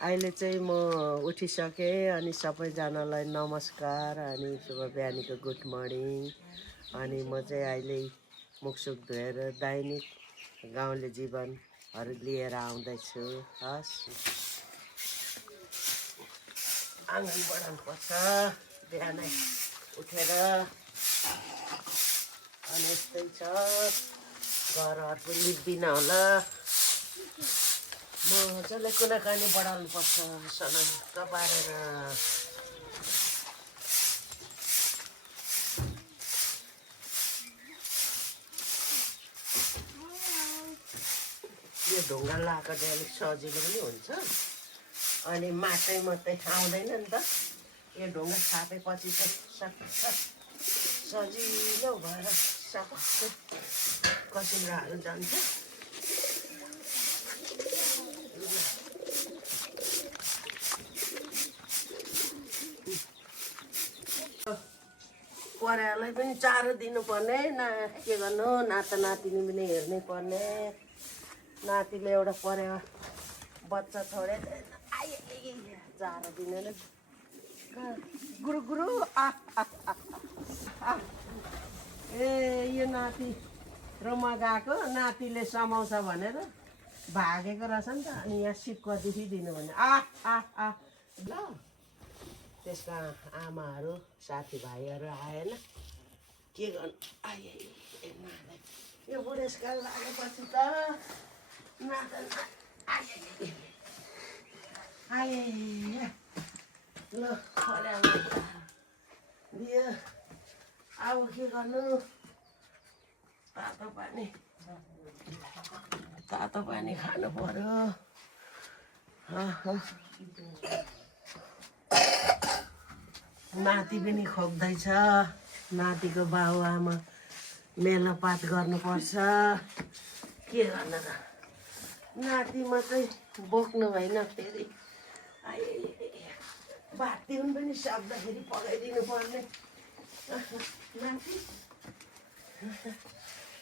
अहिले चाहिँ म उठिसकेँ अनि सबैजनालाई नमस्कार अनि शुभ बिहानीको गुड मर्निङ। अनि म चाहिँ अहिले मुखसुख धोएर दैनिक गाउँले जीवनहरू लिएर आउँदैछु। हस्, आँगन बढाउनुपर्छ बिहानै उठेर। अनि यस्तै छ, घरहरू पनि लिप्दिन होला। मजाले कुनाकानी बढाउनुपर्छ सनक्क पारेर। यो ढुङ्गा लगाएको अलिक सजिलो पनि हुन्छ। अनि माटै मात्रै आउँदैन नि त, यो ढुङ्गा छापेपछि चाहिँ सजिलो भएर सबै कसिराहरू जान्छ। परेवालाई पनि चारो दिनुपर्ने, के गर्नु, नाता नातिनी पनि हेर्नै पर्ने। नातिले एउटा परेवा बच्चा छोडे चारो दिनेर गुरु गुरु ए यो नाति रुममा गएको, नातिले समाउँछ भनेर भागेको रहेछ नि त। अनि यहाँ सिक्कदेखि दिनु भने ल, त्यसका आमाहरू साथीभाइहरू आएन, के गर्नु। यो बुढेसकाल लागेपछि त ल दियो। अब के गर्नु, तातो पानी खानु पर्यो। नाति पनि खोक्दैछ, नातिको बाबुआमा मेलोपात गर्नुपर्छ। के गर्न त, नाति मात्रै बोक्नु भएन, फेरि भातिउन पनि सक्दाखेरि पकाइदिनु पर्ने। नाति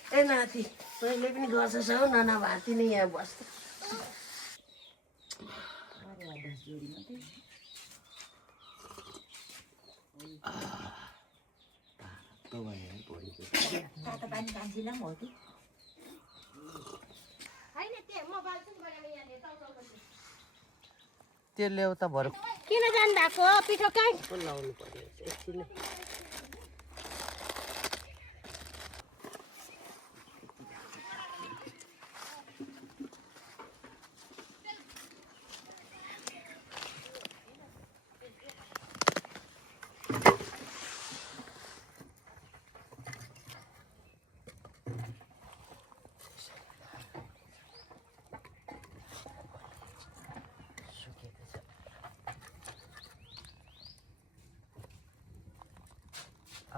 ए नाति, तैँले पनि गर्छस् हौ, नाना भाती नै यहाँ बस्छ। त्यो ल्याउ त भर किन जानु भएको पिठो कहीँ लाउनु पर्यो एकछिन।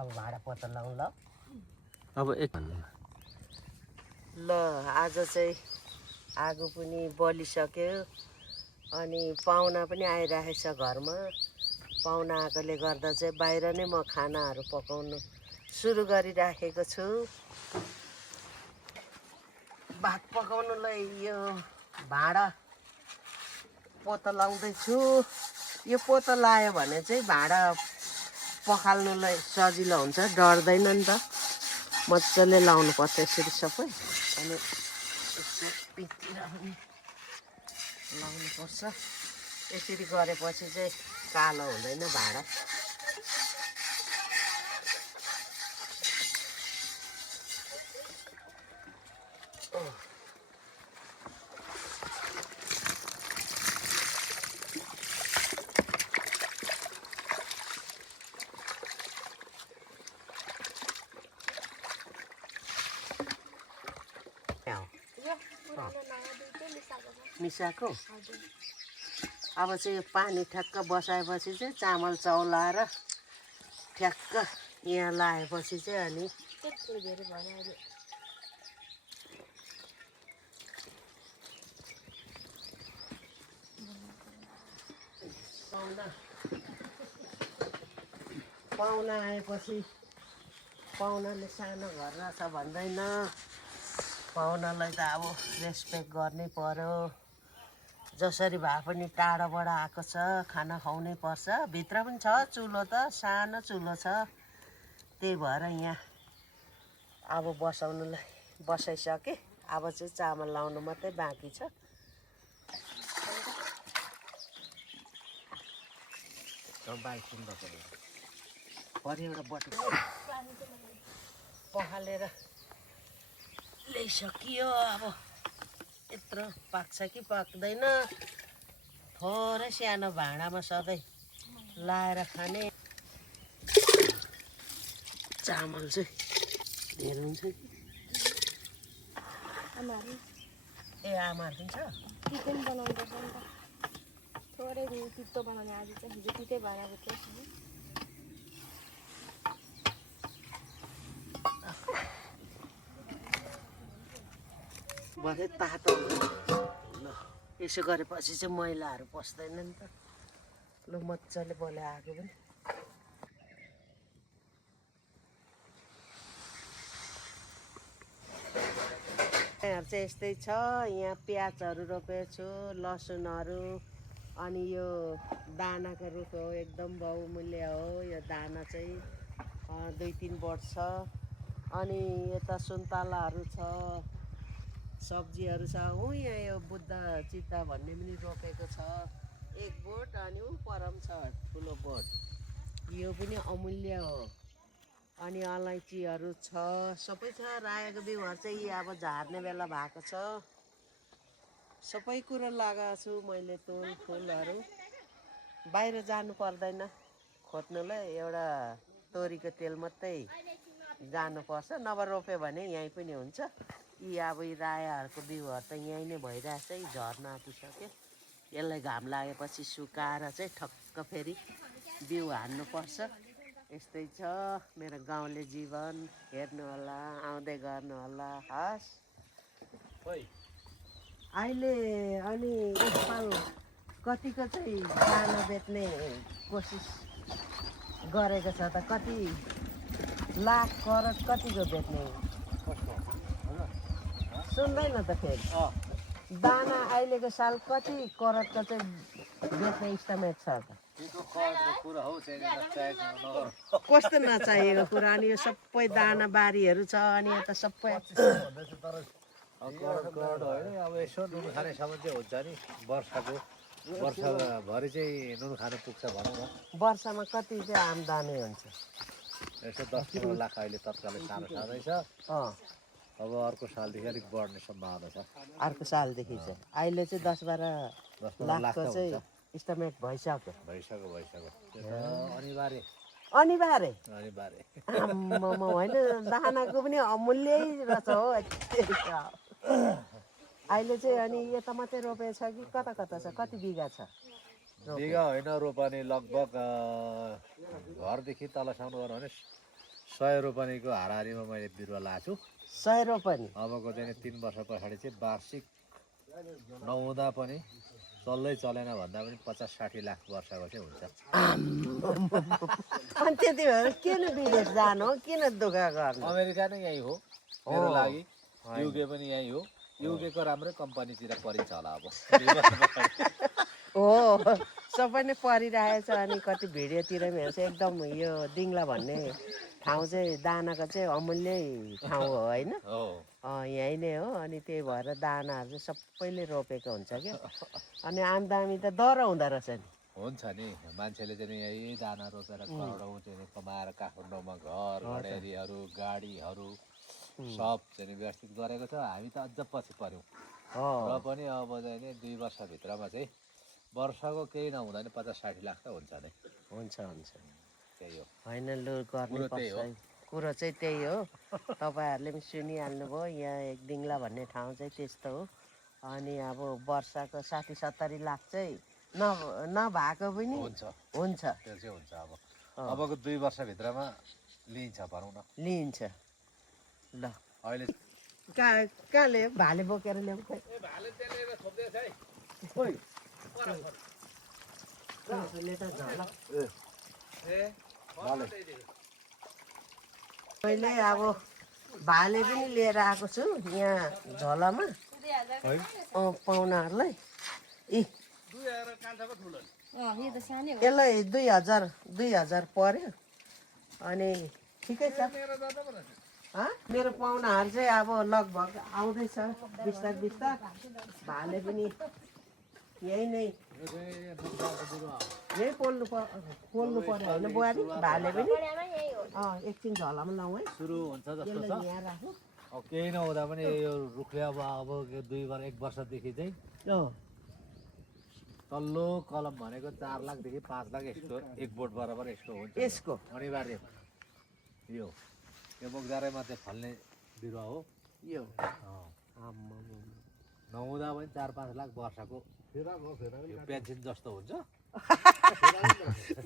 अब भाडा पत्ता लाउँ ल। अब एक ल आज चाहिँ आगो पनि बलिसक्यो अनि पाहुना पनि आइरहेछ घरमा। पाहुना आएकोले गर्दा चाहिँ बाहिर नै म खानाहरू पकाउनु सुरु गरिराखेको छु। भात पकाउनुलाई यो भाँडा पोतो लाउँदैछु। यो पोतो लायो भने चाहिँ भाँडा पखाल्नुलाई सजिलो हुन्छ, डढ्दैन नि त। मजाले लाउनु पर्छ यसरी सबै। अनि पितिर पनि लाउनुपर्छ। यसरी गरेपछि चाहिँ कालो हुँदैन भाँडा। मिसाएको अब चाहिँ यो पानी ठ्याक्क बसाएपछि चाहिँ चामल चौलाएर ठ्याक्क यहाँ लाएपछि चाहिँ अनि पाहुना आएपछि पाहुनाले सानो घर रहेछ भन्दैन। पाहुनालाई त अब रेस्पेक्ट गर्नै पर्यो। जसरी भए पनि टाढाबाट आएको छ, खाना खुवाउनै पर्छ। भित्र पनि छ चुलो त, सानो चुलो छ। त्यही भएर यहाँ अब बसाउनुलाई बसाइसकेँ। अब चाहिँ चामल लाउनु मात्रै बाँकी छ। परिबाट बटु पखालेर ल्याइसकियो। अब यत्रो पाक्छ कि पाक्दैन, थोरै सानो भाँडामा सधैँ लाएर खाने चामल चाहिँ धेरै हुन्छ कि। आमाहरू ए आमाहरू पनि छ। तितो पनि बनाउनुपर्छ नि त, थोरै तितो बनाउने आज चाहिँ। हिजो तितै बनाएको थियो। भरे तातो ल यसो गरेपछि चाहिँ मैलाहरू पस्दैन नि त। ल मजाले बोले आगो पनि। यहाँ चाहिँ यस्तै छ। यहाँ प्याजहरू रोपेको छु, लसुनहरू, अनि यो दानाको रुख हो, एकदम बहुमूल्य हो यो दाना चाहिँ। 2-3 बोट छ। अनि यता सुन्तलाहरू छ, सब्जीहरू छ। यहाँ यो बुद्ध चित्ता भन्ने पनि रोपेको छ, 1 बोट। अनि ऊ परम छ ठुलो बोट, यो पनि अमूल्य हो। अनि अलैँचीहरू छ, सबै छ। रायोको बिउहरू चाहिँ अब झार्ने बेला भएको छ। सबै कुरो लगाएको छु मैले, फुलहरू। बाहिर जानु पर्दैन खोज्नुलाई, एउटा तोरीको तेल मात्रै जानुपर्छ, नभए रोप्यो भने यहीँ पनि हुन्छ। यी अब यी रायोहरूको बिउहरू त यहीँ नै भइरहेछ, झर्न आँटिसक्यो। यसलाई घाम लागेपछि सुकाएर चाहिँ ठक्क फेरि बिउ हान्नुपर्छ। यस्तै छ मेरो गाउँले जीवन। हेर्नुहोला, आउँदै गर्नुहोला। हस् अहिले अनि यसपाल कतिको चाहिँ दाना बेच्ने कोसिस गरेको छ त? कति लाख करोड कतिको बेच्ने? सुन्दैन त फेरि। दाना अहिलेको साल कति करोडको चाहिँ बेच्ने इस्टिमेट छ त? कस्तो नचाहिएको कुरा? अनि यो सबै दाना बारीहरू छ, अनि यता सबै करोड होइन, अब यसो नुन खानेसम्म चाहिँ हुन्छ नि। वर्षभरि चाहिँ नुन खानु पुग्छ भनौँ न। वर्षमा कति चाहिँ आम्दानी हुन्छ? यसो 10-15 लाख अहिले तत्कालै सानो छँदैछ। अब अर्को सालदेखि अलिक बढ्ने सम्भावना छ। अर्को सालदेखि चाहिँ अहिले चाहिँ 10-12 लाखको चाहिँ इस्टिमेट भइसक्यो। त्यो त अनिवार्य अनिवार्य अनिवार्य होइन, दानाको पनि अमूल्यै रहेछ हो। अहिले चाहिँ अनि यता मात्रै रोपेको छ कि कता कता छ? कति बिघा छ? बिघा होइन, रोपनी लगभग घरदेखि तलसम्म गर्नु भने 100 रोपनीको हाराहारीमा मैले बिरुवा लाएको छु। 100 रोपनी? अबको चाहिँ 3 वर्ष पछाडि चाहिँ वार्षिक नहुँदा पनि चलेन भन्दा पनि 50-60 लाख वर्षको चाहिँ हुन्छ। अनि त्यति भएर किन विदेश जानु हो? किन दुःख गर्नु? अमेरिका नै यही हो मेरो लागि, युके पनि यही हो। युकेको राम्रै कम्पनीतिर परिन्छ होला अब। हो, सबै नै परिरहेछ। अनि कति भिडियोतिर पनि हेर्छ, एकदम यो दिङ्ला भन्ने ठाउँ चाहिँ दानाको चाहिँ अमूल्य ठाउँ हो होइन? यहीँ नै हो। अनि त्यही भएर दानाहरू चाहिँ सबैले रोपेको हुन्छ क्या। अनि आमदामी त दर हुँदो रहेछ नि। हुन्छ नि, मान्छेले चाहिँ यही दाना रोपेर करोडौँ चाहिँ कमाएर काठमाडौँमा घर घडेरीहरू गाडीहरू सब चाहिँ व्यवस्थित गरेको छ। हामी त अझ पछि पऱ्यौँ र पनि अब चाहिँ 2 वर्षभित्रमा चाहिँ वर्षको केही नहुँदा नि 50-60 लाख त हुन्छ नै। हुन्छ त्यही हो होइन, लु गर्नुपर्छ। कुरो चाहिँ त्यही हो। तपाईँहरूले पनि सुनिहाल्नुभयो, यहाँ एक दिङ्ला भन्ने ठाउँ चाहिँ त्यस्तो हो। अनि अब वर्षको 60-70 लाख चाहिँ नभएको पनि हुन्छ। त्यो चाहिँ हुन्छ। अबको 2 वर्षभित्रमा लिन्छ भनौँ न। लिन्छ। ल अहिले कहाँ ल्यायो? भाले बोकेर ल्याउँ खै। मैले अब भाले पनि लिएर आएको छु यहाँ झोलामा पाहुनाहरूलाई। यी यो त सानै हो यसलाई 2000 पर्यो अनि ठिकै छ मेरो पाहुनाहरू चाहिँ अब लगभग आउँदैछ बिस्तार बिस्तार भाले पनि यही नै यही पोल्नु पर्यो होइन बुहारी भाले पनि बढियामा यही हो एकछिन झलामा लाउँ है सुरु हुन्छ जस्तो यसलाई छ यहाँ राखौँ अब केही नहुँदा पनि यो रुखले अब 1 वर्षदेखि चाहिँ तल्लो कलम भनेको 4 लाखदेखि 5 लाख यसको 1 बोट बराबर यसको हुन्छ यसको अनिवार्य यो बोक्दारेमा चाहिँ फल्ने बिरुवा हो यो नहुँदा पनि 4-5 लाख वर्षको पेन्सन जस्तो हुन्छ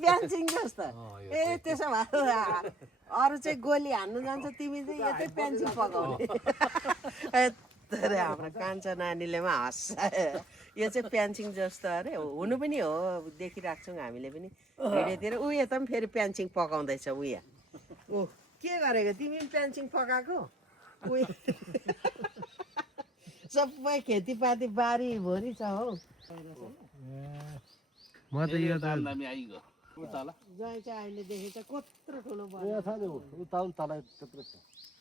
प्यान्सिङ जस्तो ए त्यसो भए अरू चाहिँ गोली हान्नु जान्छ तिमी चाहिँ यतै प्यान्सिङ पकाउने तर हाम्रो कान्छा नानीले पनि हँसायो यो चाहिँ प्यान्सिङ जस्तो अरे हुनु पनि हो देखिरहेको छौँ हामीले पनि भिडियोतिर ऊ यता पनि फेरि प्यान्सिङ पकाउँदैछ उयो ऊ के गरेको तिमी पनि प्यान्सिङ पकाएको उयो सबै खेतीपाती बारीभरि छ हौ म त यो त उताला जहाँ चाहिँ अहिले देखेको छ कत्रो ठुलो भयो उताउल तल त्यत्रो छ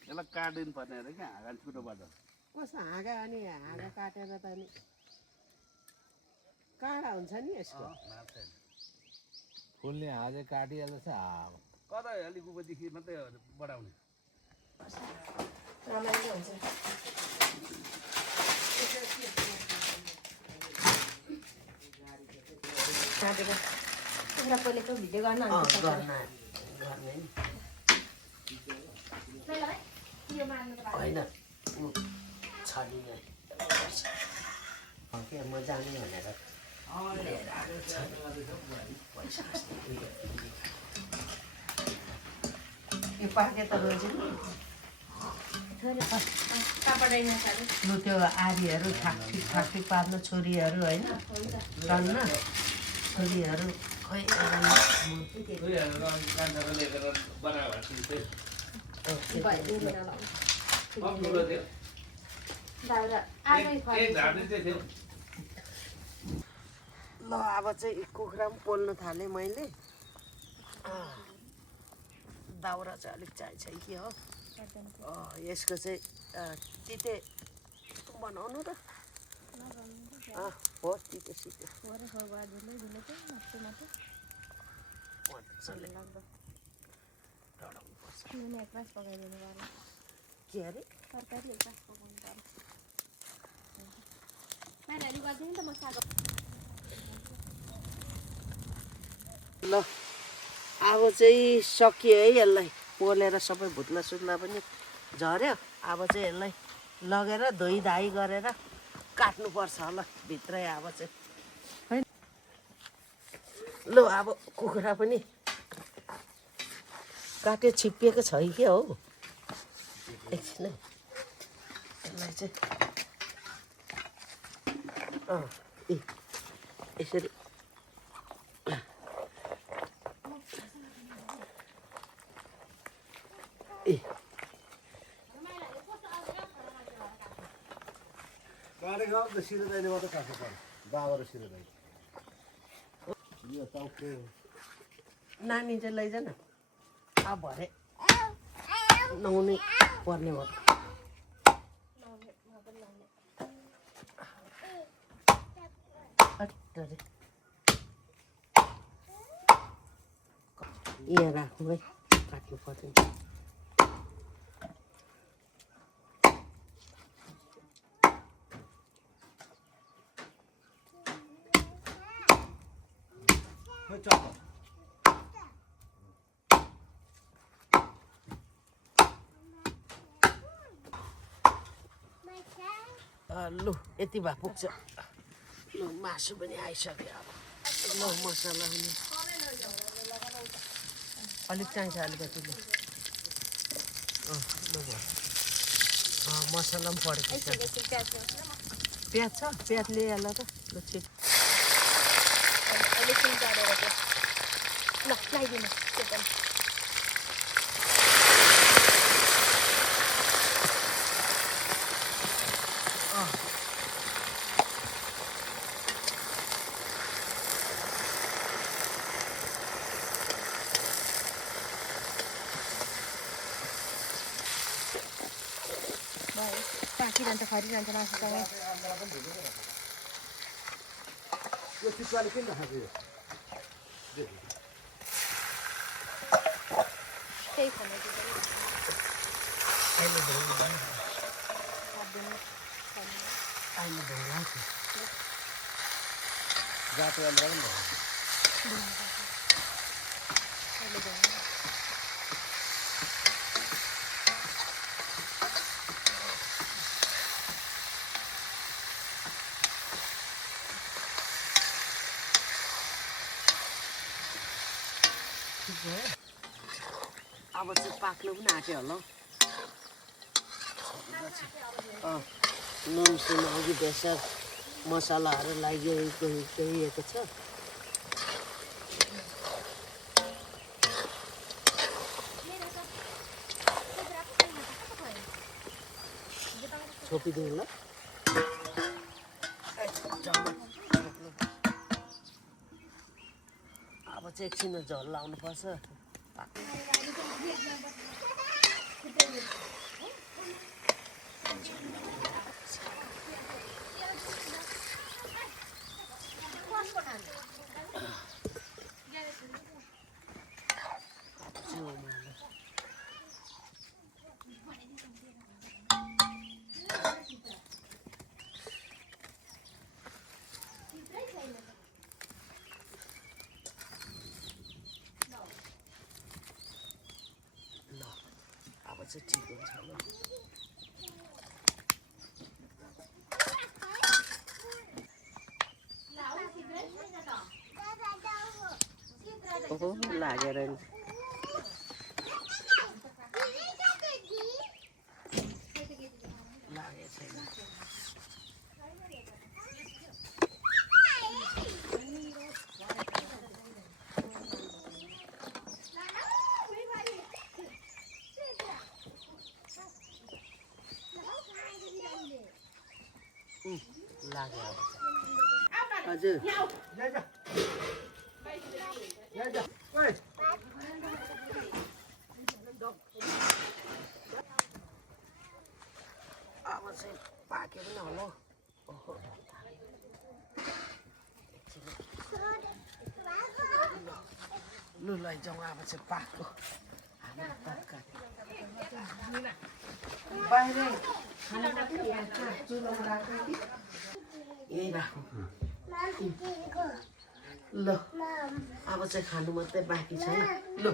यसलाई काटिदिनु पर्ने अरे क्या हाँगा छिटोबाट कस्तो हाँगा अनि हाँगा काटेर त अनि काँडा हुन्छ नि यसको फुल्ने हाजे काटिहाल्छ कता अलिक उपदेखि मात्रै बढाउने रमाइलो हुन्छ तिमीलाई पहिलेको भिडियो गर्न होइन के म जाने भनेर यो पाके त रोजे लु त्यो आदीहरू ठाकठी पार्नु छोरीहरू होइन टन्न छोरीहरू खै ल अब चाहिँ कुखुरा पनि पोल्नु थालेँ मैले दाउरा चाहिँ अलिक चाहिन्छ कि हो यसको चाहिँ तिते बनाउनु र हो तिते सिते के अरे ल अब चाहिँ सकियो है यसलाई पोलेर सबै भुत्ला सुत्ला पनि झऱ्यो अब चाहिँ यसलाई लगेर धोइधाइ गरेर काट्नुपर्छ होला भित्रै अब चाहिँ होइन ल अब कुखुरा पनि काट्यो छिप्पिएको छ कि हौ एकछिन है यसलाई चाहिँ यसरी काटेको त सिरोदाइले मात्रै काट्नु पर्यो बाबा र सिरोदाइ नानी चाहिँ लैजा न अब भरे नुहाउनै पर्ने भयो अरे यहाँ राखौँ है काट्नु पर्दैन लु यति भए पुग्छ लु मासु पनि आइसक्यो अब ल मसला हुने अलिक चाहिन्छ अलिकति लु ल भयो मसला पनि परेको छ प्याज छ प्याज लिइहाल त ल छिट पाकिरहन्छ खरिरहन्छ मासुसँग यो चितुवाले किन राखेको यो त्यही खाना जातो अन्त पनि अब चाहिँ पाक्नु पनि आँट्यो होला नुन सुन अघि बेसर मसलाहरू लगाइएको छ छोपिदिउँ ल अब चाहिँ एकछिनमा झोल लाउनुपर्छ अब चाहिँ ठिक हुन्छ ल ओहो लागेर नि लागेको छैन लाग्यो हजुर अब चाहिँ पाक्यो पनि होला ओहो लु लैजाउँ अब चाहिँ पाक्यो हाम्रो तरकारी बाहिरै खाना पनि चुलोमा राख्यो कि यही राखौँ ल अब चाहिँ खानु मात्रै बाँकी छैन लु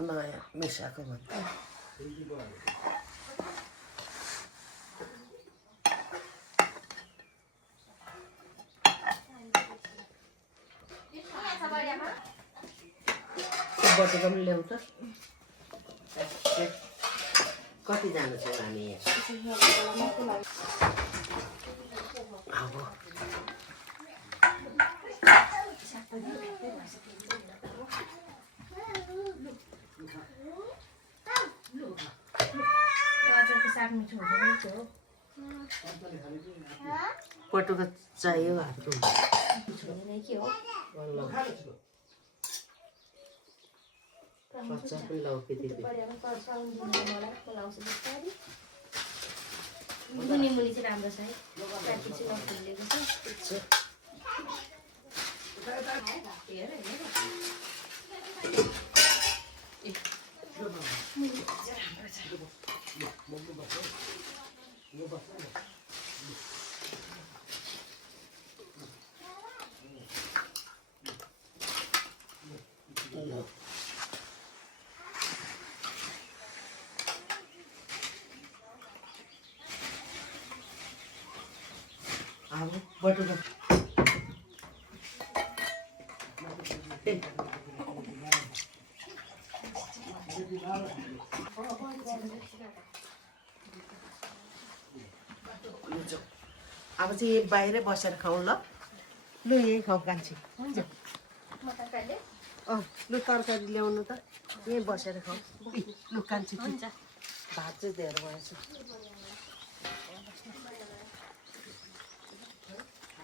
नयाँ मिसाएको भन्दा बटुको पनि ल्याउँ त कतिजना छौँ हामी यहाँ अब पटुका चाहियो हाम्रो कच्चा पनि लाउ फेरि मुनि मुनि चाहिँ राम्रो छ है राति चाहिँ नफुलेको छ अब बटुका अब चाहिँ यही बाहिरै बसेर खाउँ ल लु यही खाउँ कान्छी हुन्छ लु तरकारी ल्याउनु त यहीँ बसेर खाउँ लु कान्छी हुन्छ भात चाहिँ धेर भएछ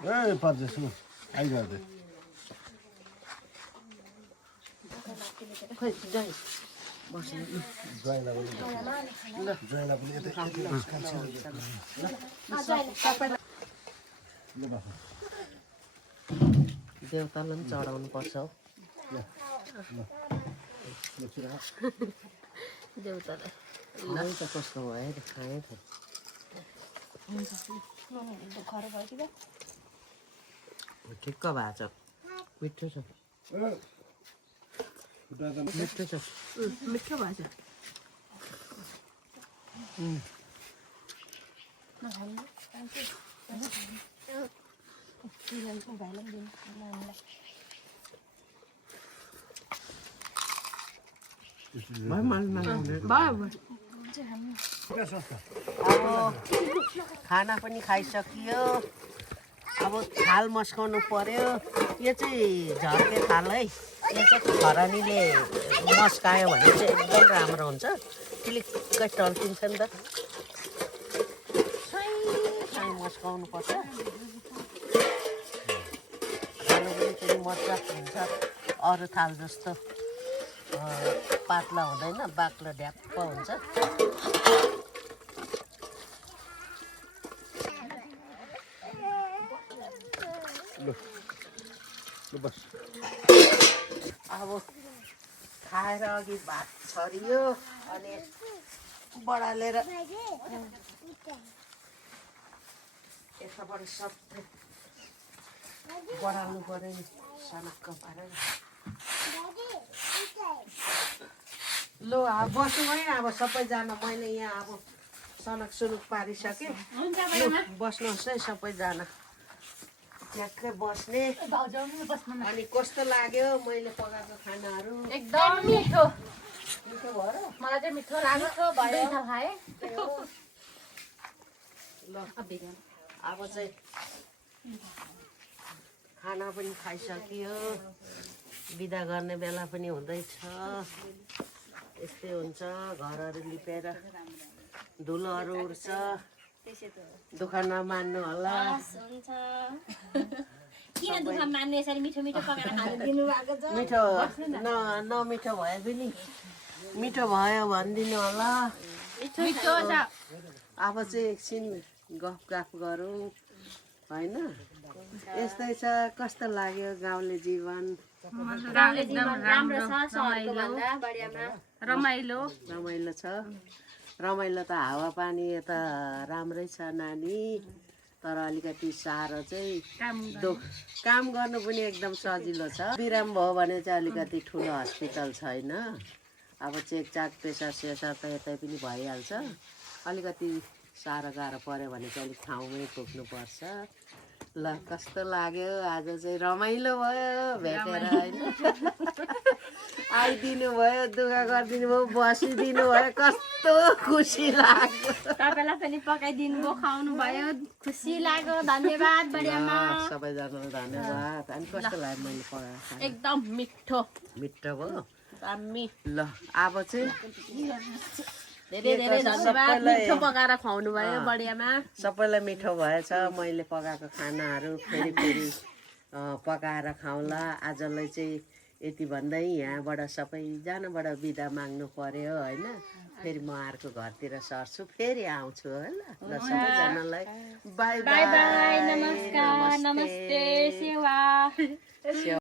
ए पर्छ सुन आइगर्दै खोइ जाई बस्नु ज्वाइँलाई पनि ज्वाइँलाई पनि यतै देउतालाई पनि चढाउनु पर्छ हौ देउतालाई नै त कस्तो भयो त खाएँ त खर भयो कि ठिक्क भएको छ मिठो छ मिठो छ मिठो भएछ अब खाना पनि खाइसकियो अब थाल मस्काउनु पर्यो यो चाहिँ झर्के थाल है यो चाहिँ खरानीले मस्कायो भने चाहिँ एकदम राम्रो हुन्छ क्लिक्कै टल्किन्छ नि त साई मस्काउनु पर्छ खानु पनि फेरि मजाको हुन्छ अरू थाल जस्तो पातला हुँदैन बाक्लो ढ्याप्प हुन्छ अब खाएर अघि भात छरियो अनि बढालेर यताबाट सबै बढाल्नु पर्यो नि सनक्क पारेर ल अब बस्नु है अब सबैजना मैले यहाँ अब सनक सुनुक पारिसकेँ बस्नुहोस् है सबैजना ठ्याक्कै बस्ने अनि कस्तो लाग्यो मैले पकाएको खानाहरू एकदम मिठो मिठो भयो मलाई चाहिँ मिठो लाग्यो भयो खाएँ ल अब चाहिँ खाना पनि खाइसकियो बिदा गर्ने बेला पनि हुँदैछ यस्तै हुन्छ घरहरू लिपेर धुलोहरू उड्छ दुःख नमान्नु होला किन दुःख मान्ने यसरी मिठो मिठो पकाएर खानु दिनु भएको छ मिठो नमिठो भए पनि मिठो भयो भनिदिनु होला मिठो छ अब चाहिँ एकछिन गफ गरौँ होइन यस्तै छ कस्तो लाग्यो गाउँले जीवन राम्रो छ सहरको भन्दा बढियामा रमाइलो छ रमाइलो त हावापानी यता राम्रै छ नानी तर अलिकति साह्रो चाहिँ काम गर्नु पनि एकदम सजिलो छ बिराम भयो भने चाहिँ अलिकति ठुलो हस्पिटल छैन अब चेकचाक प्रेसर सेसर त यतै पनि भइहाल्छ अलिकति साह्रो गाह्रो पऱ्यो भने चाहिँ अलिक ठाउँमै पुग्नुपर्छ ल कस्तो लाग्यो आज चाहिँ रमाइलो भयो भेटेर होइन आइदिनु भयो दुःख गरिदिनु भयो बसिदिनु भयो कस्तो खुसी लाग्यो तपाईँलाई पनि पकाइदिनु भयो खुवाउनु भयो खुसी लाग्यो धन्यवाद बढियामा सबैजनालाई धन्यवाद अनि कस्तो लाग्यो मैले पकाएको एकदम मिठो मिठो भयो दामी ल अब चाहिँ धेरै धेरै धन्यवाद मिठो पकाएर खुवाउनु भयो बढियामा सबैलाई मिठो भएछ मैले पकाएको खानाहरू फेरि पकाएर खाउँला आजलाई चाहिँ यति भन्दै यहाँबाट सबैजनाबाट बिदा माग्नु पर्यो होइन फेरि म अर्को घरतिर सर्छु फेरि आउँछु है ल सबैजनालाई बाई बाई बाई नमस्कार नमस्ते सेवा